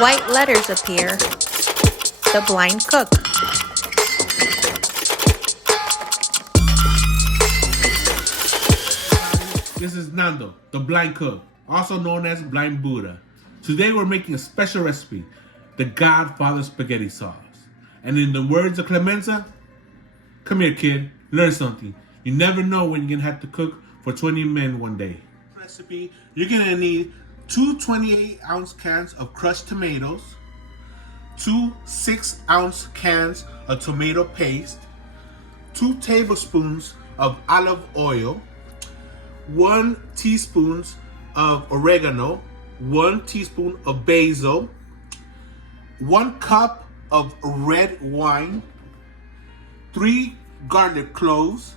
white letters appear. The blind cook. This is Nando, the blind cook, also known as Blind Buddha. Today we're making a special recipe, the Godfather spaghetti sauce. And in the words of Clemenza, come here kid, learn something. You never know when you're gonna have to cook for 20 men one day. Recipe, you're gonna need 2 28-ounce cans of crushed tomatoes, 2 6-ounce cans of tomato paste, 2 tablespoons of olive oil, 1 teaspoon of oregano, 1 teaspoon of basil, 1 cup of red wine, 3 garlic cloves,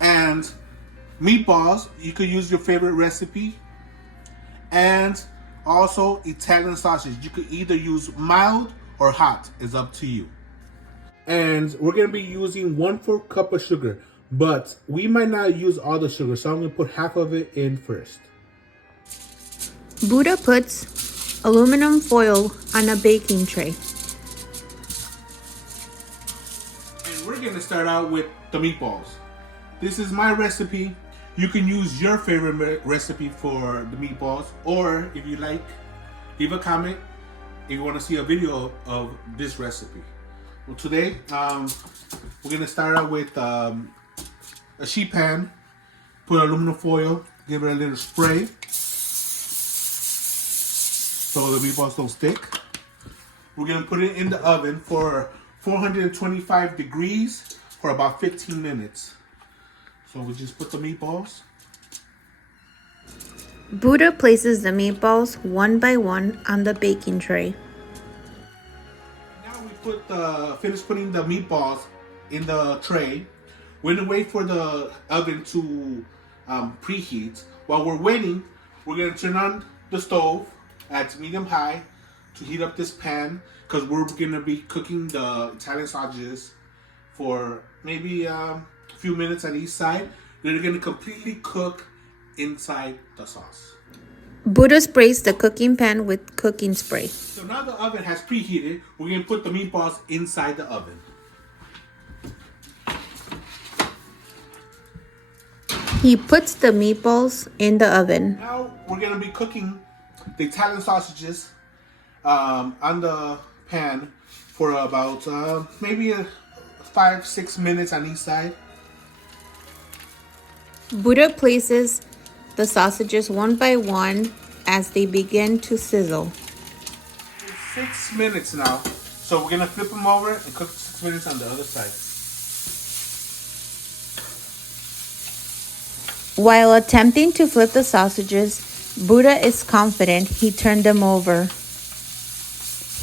and meatballs. You could use your favorite recipe, and also Italian sausage. You could either use mild or hot, it's up to you. And we're gonna be using 1/4 cup of sugar, but we might not use all the sugar, so I'm gonna put half of it in first. Buddha puts aluminum foil on a baking tray. And we're gonna start out with the meatballs. This is my recipe. You can use your favorite recipe for the meatballs, or if you like, leave a comment if you want to see a video of this recipe. Well, today we're gonna start out with a sheet pan. Put aluminum foil, give it a little spray so the meatballs don't stick. We're gonna put it in the oven for 425 degrees for about 15 minutes. So we just put the meatballs. Buddha places the meatballs one by one on the baking tray. Now we finish putting the meatballs in the tray. We're gonna wait for the oven to preheat. While we're waiting, we're gonna turn on the stove at medium high to heat up this pan, because we're gonna be cooking the Italian sausages for maybe a few minutes on each side. They're gonna completely cook inside the sauce. Buddha sprays the cooking pan with cooking spray. So now the oven has preheated. We're gonna put the meatballs inside the oven. He puts the meatballs in the oven. Now we're gonna be cooking the Italian sausages on the pan for about maybe 5-6 minutes on each side. Buddha places the sausages one by one as they begin to sizzle. 6 minutes now, so we're gonna flip them over and cook 6 minutes on the other side. While attempting to flip the sausages, Buddha is confident he turned them over.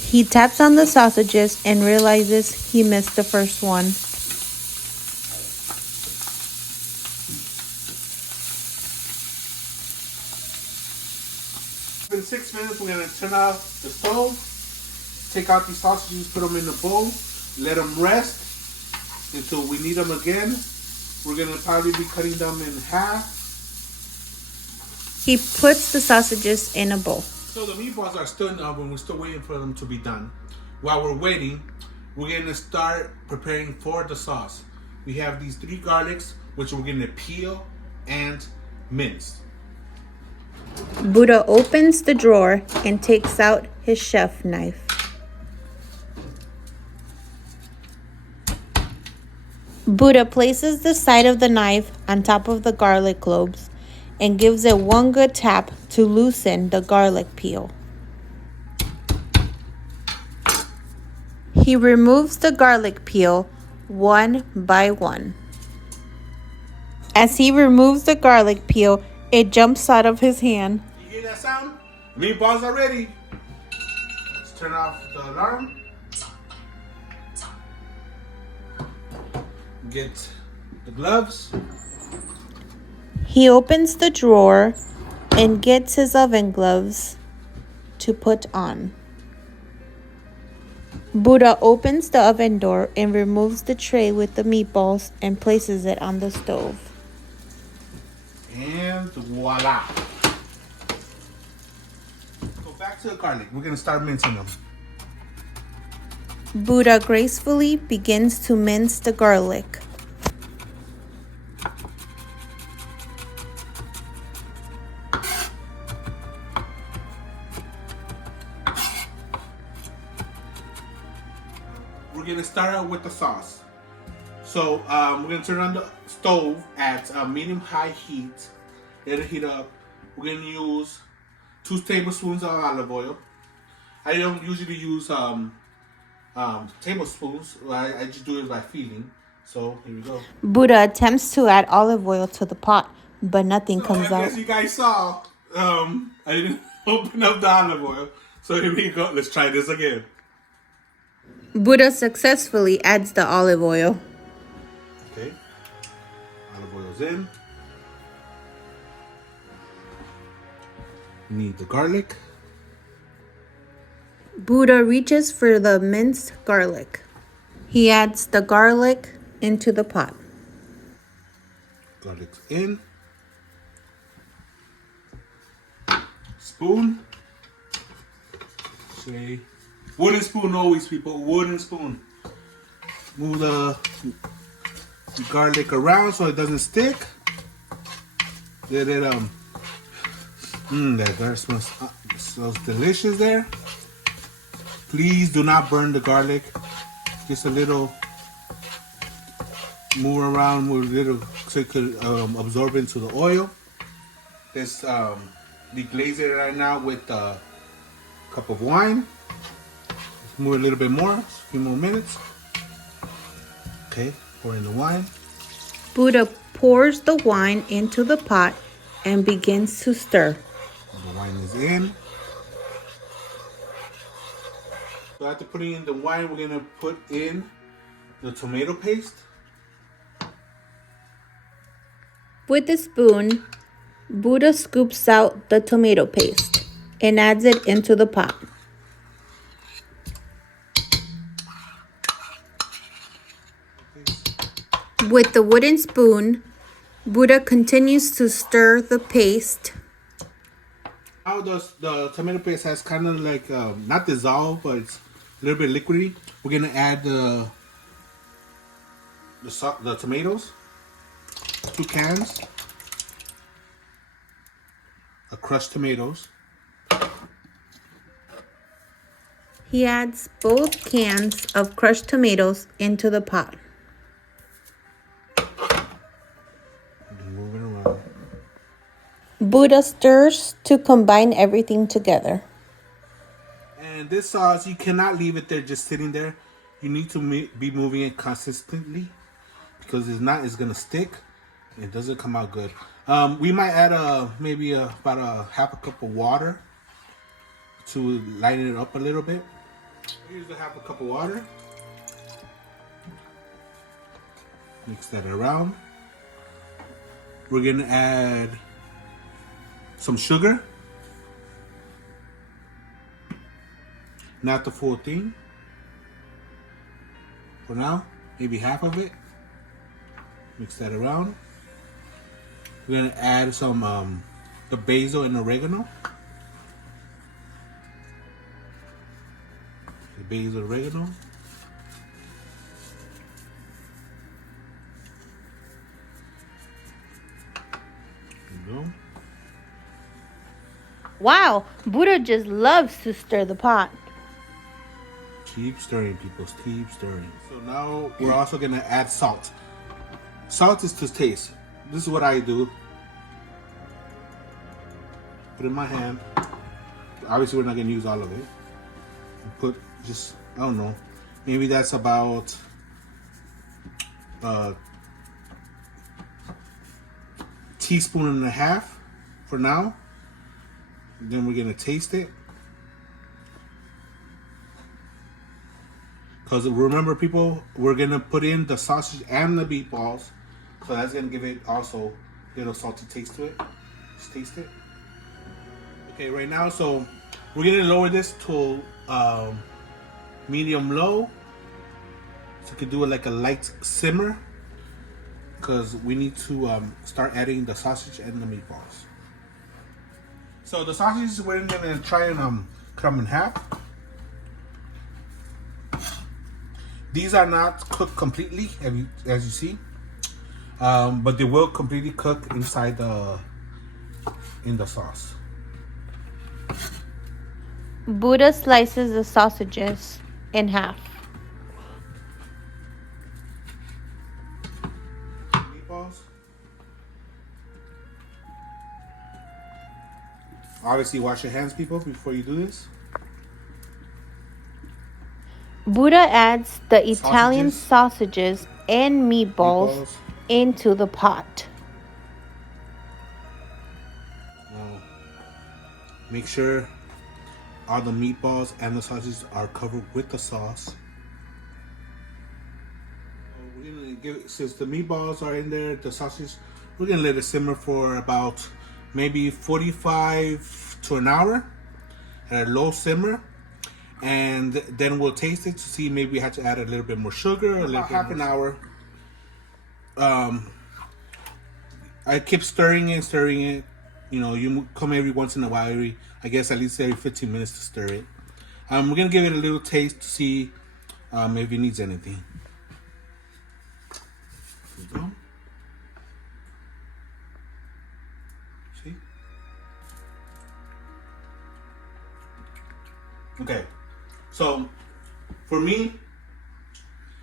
He taps on the sausages and realizes he missed the first one. In 6 minutes, we're gonna turn off the stove, take out these sausages, put them in the bowl, let them rest until we need them again. We're gonna probably be cutting them in half. He puts the sausages in a bowl. So the meatballs are still in the oven. We're still waiting for them to be done. While we're waiting, we're gonna start preparing for the sauce. We have these 3 garlics, which we're gonna peel and mince. Buddha opens the drawer and takes out his chef knife. Buddha places the side of the knife on top of the garlic cloves and gives it one good tap to loosen the garlic peel. He removes the garlic peel one by one. As he removes the garlic peel, it jumps out of his hand. You hear that sound? Meatballs are ready. Let's turn off the alarm. Get the gloves. He opens the drawer and gets his oven gloves to put on. Buddha opens the oven door and removes the tray with the meatballs and places it on the stove. And voila. Go back to the garlic. We're gonna start mincing them. Buddha gracefully begins to mince the garlic. We're gonna start out with the sauce. So we're gonna turn on the stove at medium-high heat. Let it heat up. We're gonna use 2 tablespoons of olive oil. I don't usually use tablespoons. I just do it by feeling. So here we go. Buddha attempts to add olive oil to the pot, but nothing comes I out. guess you guys saw. I didn't open up the olive oil. So here we go. Let's try this again. Buddha successfully adds the olive oil. Okay. Olive oil's in. We need the garlic. Buddha reaches for the minced garlic. He adds the garlic into the pot. Garlic's in. Spoon. Say, wooden spoon always, people. Wooden spoon. Move the garlic around so it doesn't stick. Let it that garlic smells delicious there. Please do not burn the garlic. Just a little move around, move a little so it could absorb into the oil. Let's deglaze it right now with a cup of wine. Let's move a little bit more, a few more minutes. Okay, pour in the wine. Buddha pours the wine into the pot and begins to stir. The wine is in. So after putting in the wine, we're gonna put in the tomato paste. With a spoon, Buddha scoops out the tomato paste and adds it into the pot. With the wooden spoon, Buddha continues to stir the paste. Now the tomato paste has kind of like, not dissolved, but it's a little bit liquidy. We're gonna add the tomatoes, 2 cans of crushed tomatoes. He adds both cans of crushed tomatoes into the pot. Move it around. Buddha stirs to combine everything together. And this sauce, you cannot leave it there just sitting there. You need to be moving it consistently, because if not, it's gonna stick. It doesn't come out good. We might add maybe about a half a cup of water to lighten it up a little bit. Here's the half a cup of water. Mix that around. We're gonna add some sugar. Not the full thing. For now, maybe half of it. Mix that around. We're gonna add some the basil and oregano. The basil, oregano. There you go. Wow, Buddha just loves to stir the pot. Keep stirring, people. Keep stirring. So now we're also gonna add salt. Salt is to taste. This is what I do. Put it in my hand. Obviously, we're not gonna use all of it. Put just, I don't know, maybe that's about teaspoon and a half for now. Then we're gonna taste it. Because remember, people, we're gonna put in the sausage and the meatballs, so that's gonna give it also a little salty taste to it. Just taste it. Okay, right now, so we're gonna lower this to medium low, so you can do it like a light simmer, because we need to start adding the sausage and the meatballs. So the sausages, we're gonna try and cut them in half. These are not cooked completely, as you see, but they will completely cook inside in the sauce. Buddha slices the sausages in half. Meatballs. Obviously, wash your hands, people, before you do this. Buddha adds the Italian sausages and meatballs into the pot. Make sure all the meatballs and the sausages are covered with the sauce. We're gonna since the meatballs are in there, the sausage, we're gonna let it simmer for about maybe 45 to an hour at a low simmer, and then we'll taste it to see maybe we have to add a little bit more sugar, or about half an hour. I keep stirring it. You know, you come every once in a while. I guess at least every 15 minutes to stir it. We're gonna give it a little taste to see if it needs anything. There we go. See? Okay. So for me,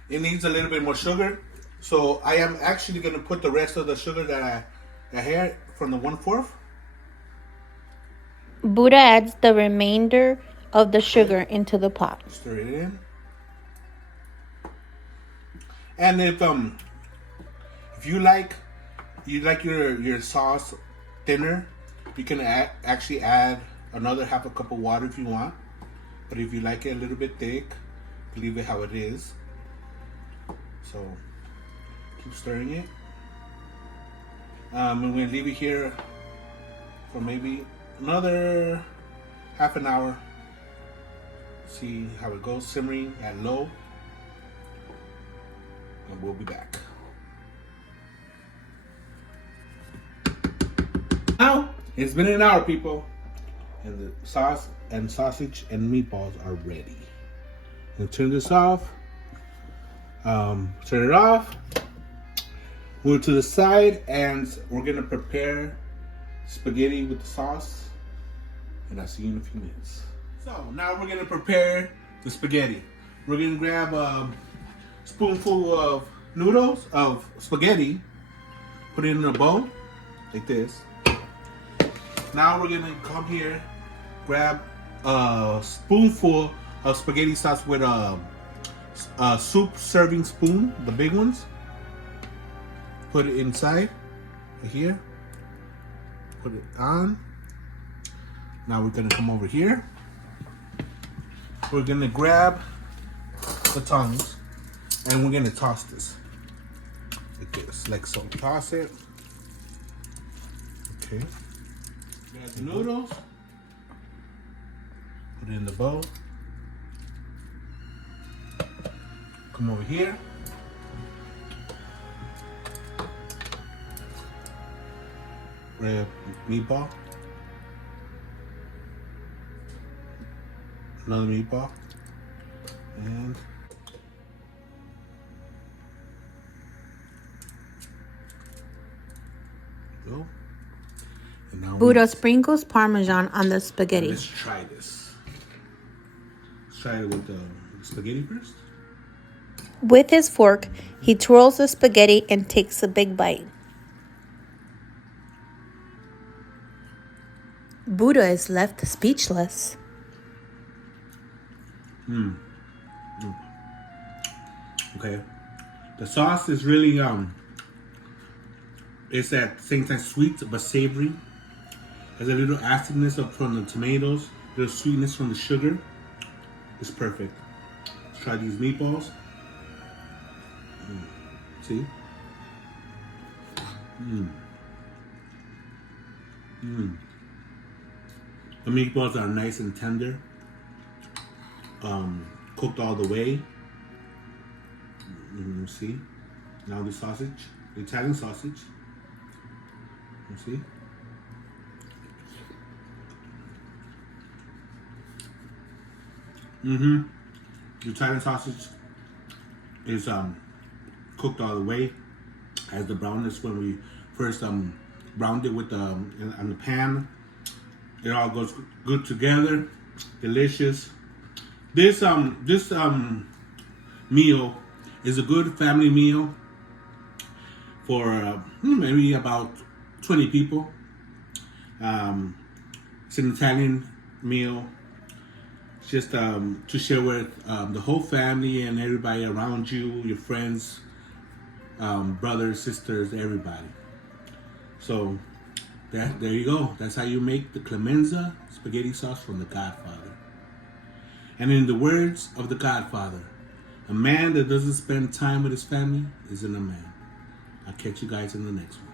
it needs a little bit more sugar. So I am actually gonna put the rest of the sugar that I had from the 1/4. Buddha adds the remainder of the sugar into the pot. Stir it in. And if you like your sauce thinner, you can actually add another half a cup of water if you want. But if you like it a little bit thick, leave it how it is. So keep stirring it. I'm gonna leave it here for maybe another half an hour. See how it goes, simmering at low, and we'll be back. Now it's been an hour, people, and the sauce and sausage and meatballs are ready. And turn this off. Turn it off. Move to the side, and we're gonna prepare spaghetti with the sauce, and I'll see you in a few minutes. So now we're gonna prepare the spaghetti. We're gonna grab a spoonful of noodles, of spaghetti, put it in a bowl, like this. Now we're gonna come here, grab a spoonful of spaghetti sauce with a soup serving spoon, the big ones. Put it inside, right here. Put it on. Now we're gonna come over here. We're gonna grab the tongs and we're gonna toss this. Like this, like so. Toss it. Okay. Grab the noodles. Put it in the bowl. Come over here. Grab meatball. Another meatball. And go. And now Buddha sprinkles Parmesan on the spaghetti. Let's try this. Let's try it with the spaghetti first. With his fork, he twirls the spaghetti and takes a big bite. Buddha is left speechless. Okay. The sauce is really it's at same time sweet but savory. There's a little acidness from the tomatoes, a little sweetness from the sugar. It's perfect. Let's try these meatballs. See? The meatballs are nice and tender. Cooked all the way. See? Now the sausage, the Italian sausage. You see? Mm-hmm. The Italian sausage is cooked all the way. Has the brownness when we first browned it with on the pan. It all goes good together. Delicious. This meal is a good family meal for maybe about 20 people. It's an Italian meal. It's just to share with the whole family and everybody around you, your friends, brothers, sisters, everybody. So there you go. That's how you make the Clemenza spaghetti sauce from the Godfather. And in the words of the Godfather, a man that doesn't spend time with his family isn't a man. I'll catch you guys in the next one.